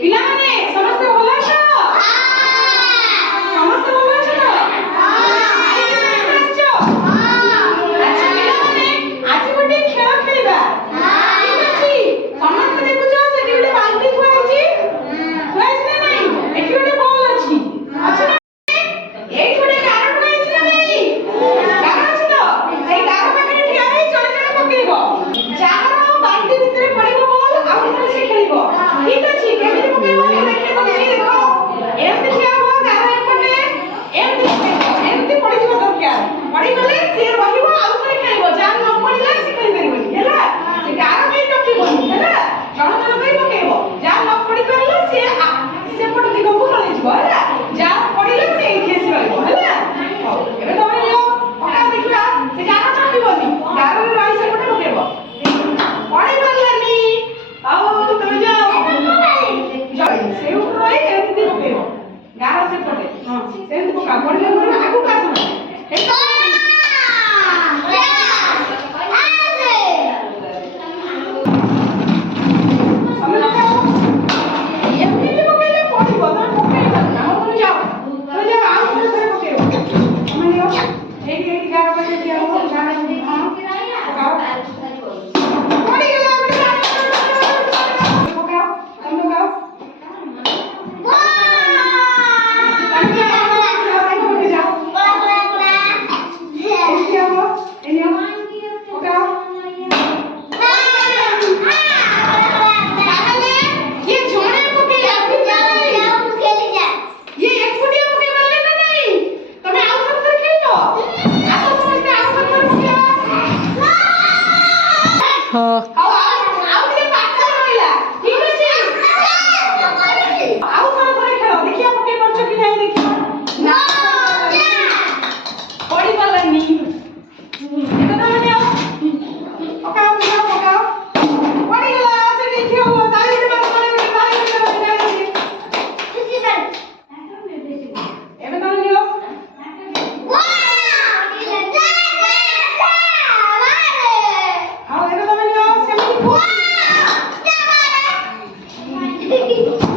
ପିଲାମାନେ ସମସ୍ତେ ଭଲ ଅଛ? ସମସ୍ତେ ଭଲ ଅଛ ତ? ଆଚ୍ଛା ପିଲାମାନେ ଆଜି ଗୋଟେ ଖେଳ ଖେଳିବା। ଠିକ ଅଛି? ସମସ୍ତେ ଦେଖୁଛ ସେଠି ଗୋଟେ ବାଲ୍ଟି ଥୁଆ ହେଇଛି? ଥୁଆ ହେଇଛି ନା ନାଇଁ? ଏଠି ଗୋଟେ ବଲ୍ ଅଛି। ଅଛି ନା? ଏଇଠି ଗୋଟେ ଗାର ଥୁଆ ହେଇଛି ନା ନାଇଁ? ଗାର ଅଛି ତ? ସେଇ ଗାର ପାଖରେ ଠିଆ ହେଇ ଜଣେ ଜଣେ ପକେଇବ। ଯାହାର ବାଲ୍ଟି ଭିତରେ ପଡ଼ିବ ବଲ୍ ଆଉ ଥରେ ସେ ଖେଳିବ। ଠିକ ଅଛି? କେମିତି ପକେଇବ? ଦେଖେ ଦଉଛି ଦେଖ। ଏମିତି ଠିଆ ହୁଅ ଗାର ଏପଟେ। ଏମିତି ପକେଇବ। ଏମିତି ପଡ଼ିଯିବା ଦରକାର। ପଡ଼ିଗଲେ ସେ ରହିବ ଆଉ ଥରେ ଖେଳିବ। ଯାହାର ନ ପଡ଼ିଲା ସେ ଖେଳି ପାରିବନି। ହେଲା? ସେ ଗାର କେହି ଟପିବନି। ହେଲା? ଜଣ ଜଣ କରି ପକେଇବ। ଯାହାର ନ ପଡ଼ି ପାରିଲା ସେ ସେପଟ ଦିଗକୁ ପଳେଇଯିବ। ହେଲା? ଯାହାର ପଡ଼ିଲା ସେ ଏଇଠି ଆସି ରହିବ। ହେଲା? ହଉ ଏବେ ତମେ ନିଅ ପକାଅ ଦେଖିବା। ସେ ଗାର ଟପିବନି। ଗାରରେ ରହି ସେପଟେ ପକେଇବ। ପଡ଼ି ପାରିଲାନି ଆଉ ତମେ ଯାଅ ସେଇଠୁ ରହି ଏମିତି ପକେଇବ। ଗାର ସେପଟେ ହଁ ସେମିତି ପକାଅ। ପଡ଼ିଲା ପରେ ଆଗକୁ ଆସନା। ଏମିତି ପକେଇଲେ ପଡ଼ିବ। ତମେ ପକେଇବନି। ଆଉ ତମେ ଯାଅ ଆଉ ଥରେ ପକେଇବ। ତମେ ନିଅ ଏଇଠି ଗାର ପାଖରେ ଠିଆ ହୁଅ। ଗାର ହଁ ପକାଅ। ପଡ଼ିଗଲା ପକାଅ। ତମେ ପକାଅ। Thank you.